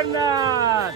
জগন্নাথ।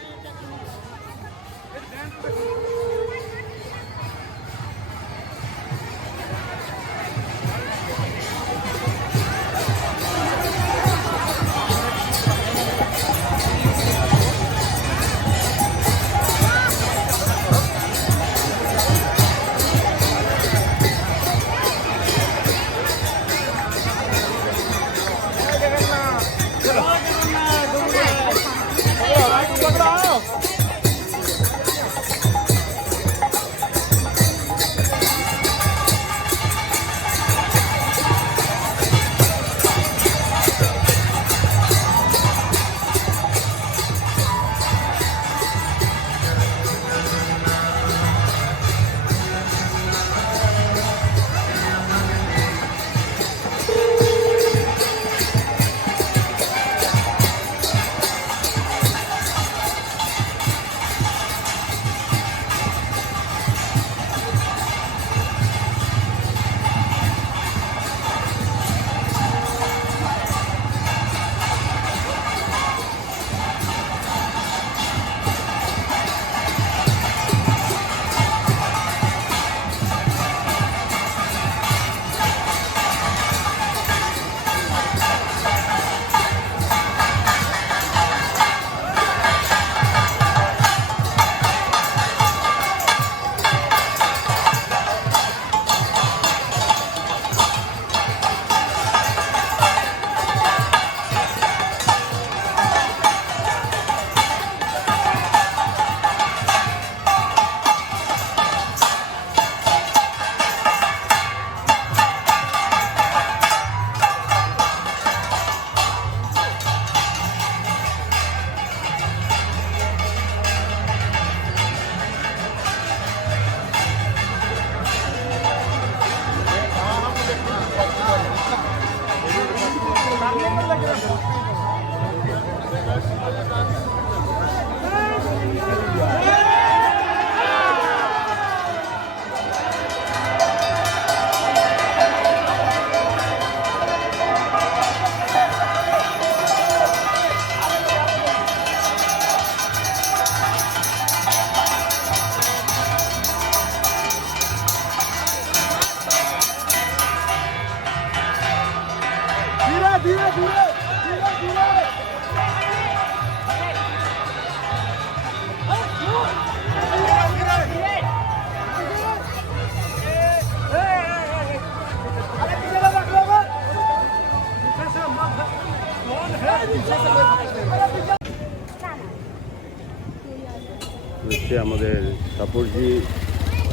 হচ্ছে আমাদের কাপুরজি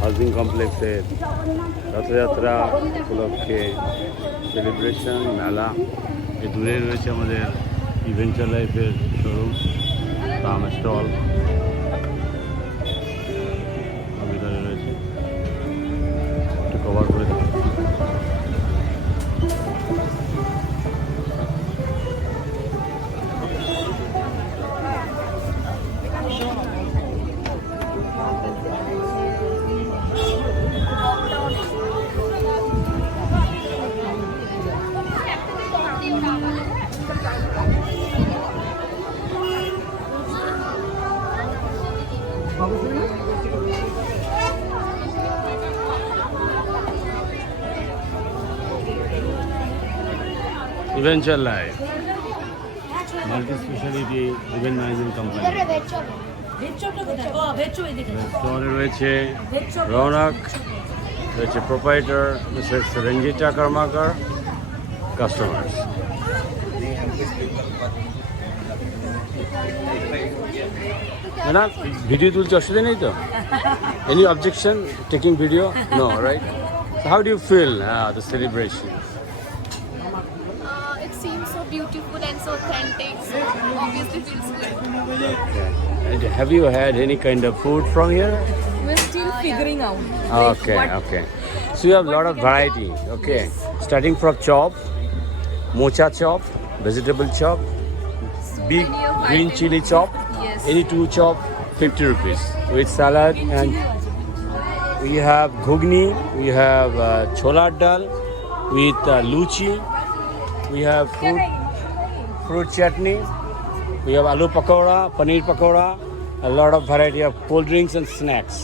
হাউজিং কমপ্লেক্সের রথযাত্রা উপলক্ষে সেলিব্রেশন মেলা। এ দূরে রয়েছে আমাদের ইভেঞ্চার লাইফের শোরুম কাম স্টল, ভিতরে রয়েছে, একটু কভার করে দেবো। Eventual Life, multi-speciality event management company. স্টোরে রয়েছে রৌনক, রয়েছে প্রোপাইটার মিসেস রঞ্জিতা কর্মাকর, কাস্টমার্স। না ভিডিও তুলতে অসুবিধা নেই তো? Any objection taking video? No, right? So how do you feel the celebration? It seems so beautiful and so authentic, so obviously feels good. Okay. And have you had any kind of food from here? We're still figuring out. Okay, okay. So you have a lot of variety. Okay, starting from chop, mocha chop, vegetable chop, big green chili chop, Yes. any two chop, 50 rupees with salad, and we have ghugni, we have chola dal with luchi, we have fruit chutney, We have aloo pakora, paneer pakora, a lot of variety of cold drinks and snacks.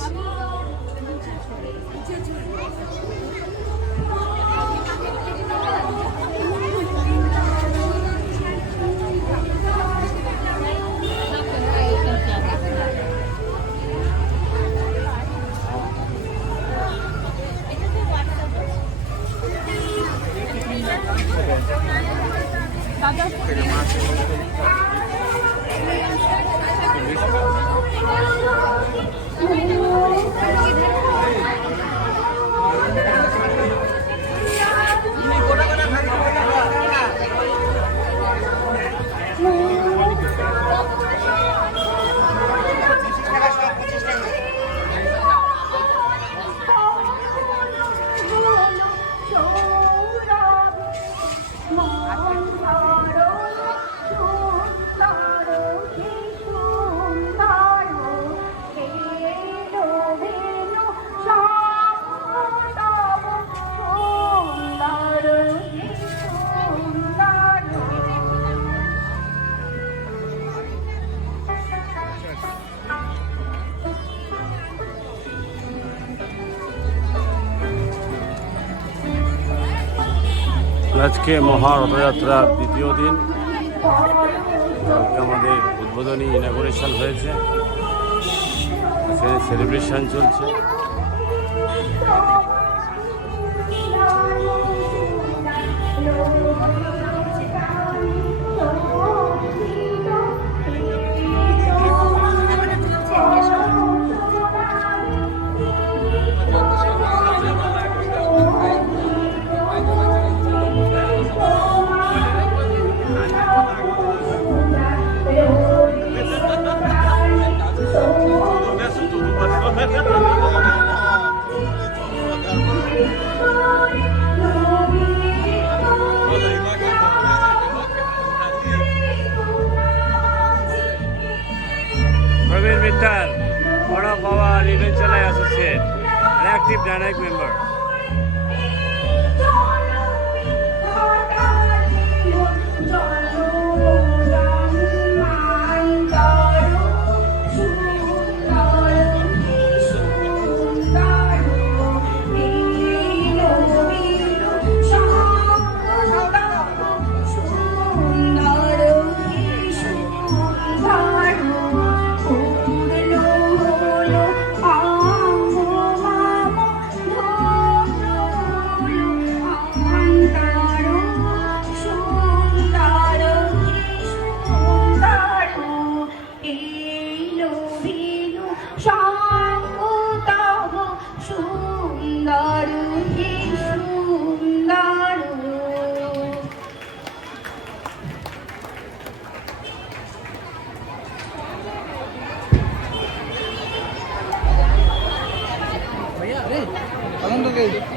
আজকে মহা রথযাত্রার দ্বিতীয় দিন। কালকে আমাদের উদ্বোধনী inauguration হয়েছে, এখানে সেলিব্রেশন চলছে। Praveen Mittal, one of our Eventually associate, an active dynamic member.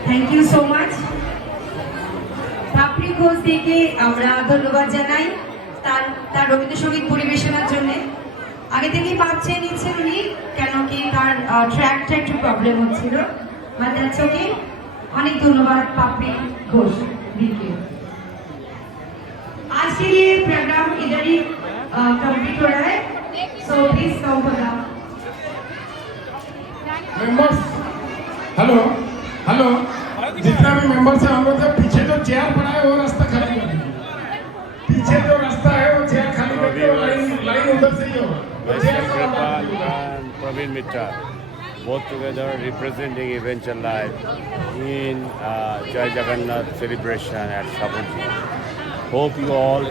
Thank you so much. Papri Ghosh থেকে আমরা ধন্যবাদ জানাই তার রবীন্দ্রসঙ্গীত পরিবেশনার জন্য। আগে থেকেই পাচ্ছে নিচ্ছেন উনি, কেন কি তার ট্র্যাকটা একটু প্রবলেম হচ্ছিল, বাট দ্যাটস ওকে। অনেক ধন্যবাদ পাপড়ি ঘোষ দিকে। आज के लिए प्रोग्राम इधर ही कंप्लीट हो रहा है, so please come for the members. Hello hello, जितना भी मेंबर्स है हम लोग पीछे जो चेयर पड़ा है वो रास्ता खाली कर दीजिए। पीछे जो रास्ता है वो चेयर खाली करके लाइन उधर से ही होगा। Kripal and Praveen Mittal, both together representing Eventual Life in Jai Jagannath celebration at Sabunji. Hope you all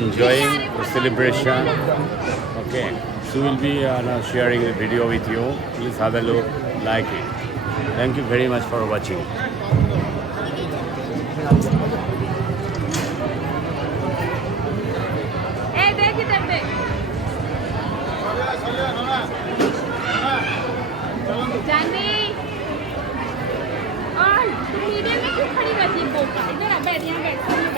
enjoying the celebration. Okay, so we'll be now sharing the video with you. Please have a look, like it. Thank you very much for watching. Hey, देख इधर देख। जानवी, और तुम medium में क्यों खड़ी रहती है? बोका, इधर आ, बैठ यहाँ बैठ।